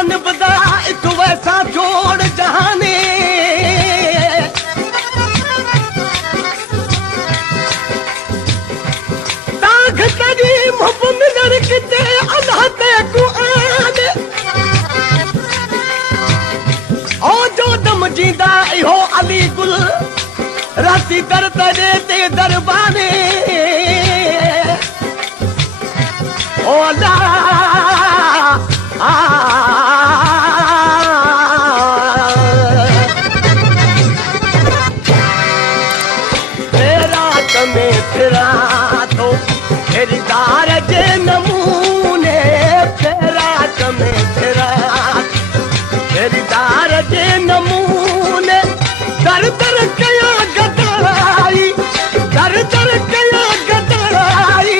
जानबदा एक वैसा जोड़ जहाने ताख तरी मुहब्बत नरकते अल्लाह ते कुआन ओ जो दम जींदा इहो अली गुल राती दर तरे ते दरबाने ओ तेरा कमे फिरा तो खरीदार जे नमूने तेरा कमे फिरा खरीदार जे नमूने दर दर कया गदाई दर दर कया गदाई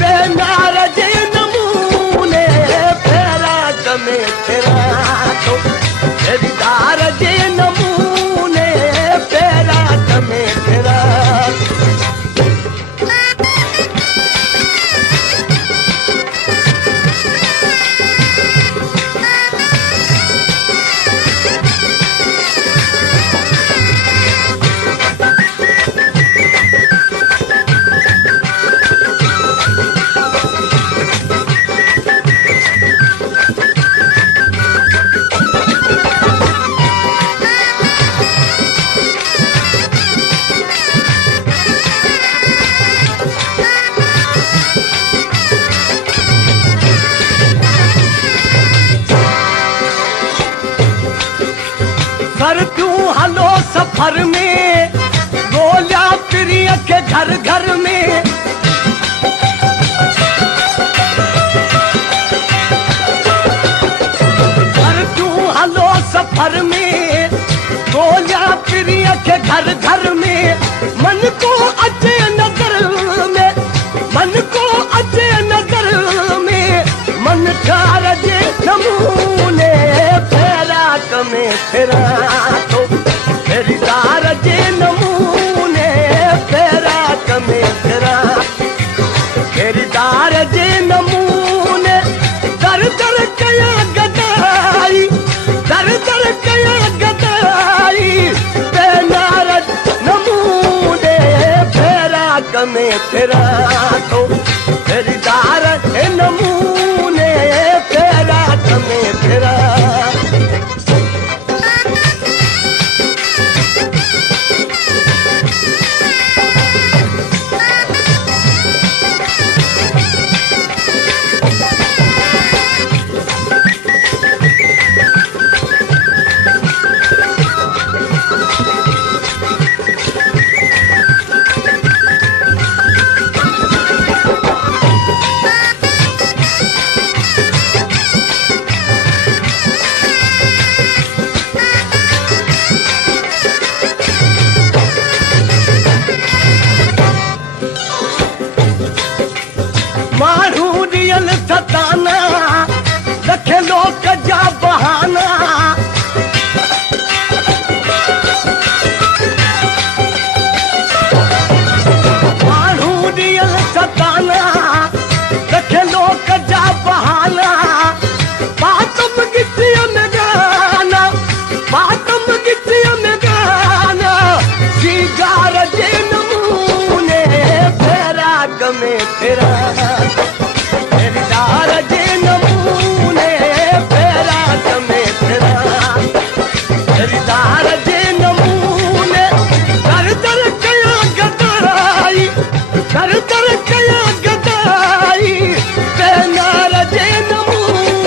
बेनार जे नमूने फेरा कमे फिरा तो खरीदार जे नमूने फेरा कमे फिरा सर क्यों हलो सफर में बोलिया प्रिय के घर घर में सर क्यों हलो सफर में बोलिया प्रिय के घर घर में मन को अचे नजर में मन को अचे नजर में मन कार जे नमूने फेरा कमे फिरा तो खरीदार जे नमूने फेरा कमे फिरा खरीदार जे नमूने दर दर कया गदाई दर दर कया गदाई बेनार नमूने फेरा कमे फिरा तो खरीदार जे नमूने फेरा कमे फिरा माण्हू ॾियल सताना रखे लोक जा बहाना माण्हू ॾियल सताना रखे लोक जा बहाना बातम गिटीअ में गाना बातम गिटीअ में गाना सीगार जे नमूने फेरा कमे फिरा खरीदार जे नमूने फेरा कमे फिरा खरीदार जे नमूने दर दर कया गदाई दर दर कया गदाई बेनार जे नमूने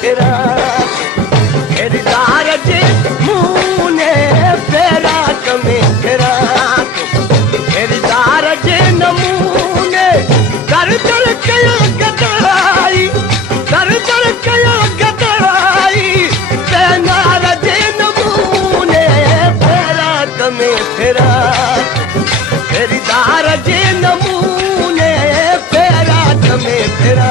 फिरा खरीदार जे नमूने पैराक में फिरा खरीदार जे नमूने दर दर कया गदराई दर दर कया गदराई पैनार जे नमूने पैराक में फिरा खरीदार जे नमूने पैराक में फिरा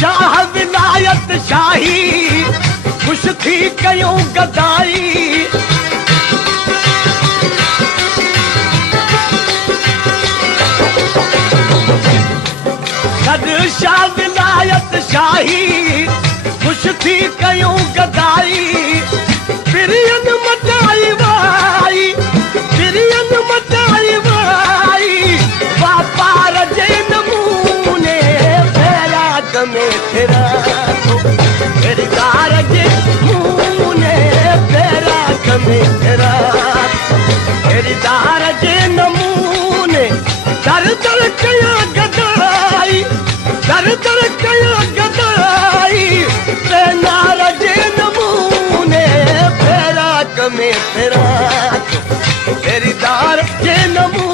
शाह विलायत शाही खुश थी कयूं गदाई शाह विलायत शाही खुश थी कयूं गदाई पिरियन मचाई वाई पिरियन मचाई वाई वापार जे नमूने पैराक में फिरा खरीदार जे नमूने पैराक में फिरा खरीदार जे नमूने दर दर कया गदराई दर दर कया गदराई पैनार जे नमूने पैराक में फिरा खरीदार जे नमूने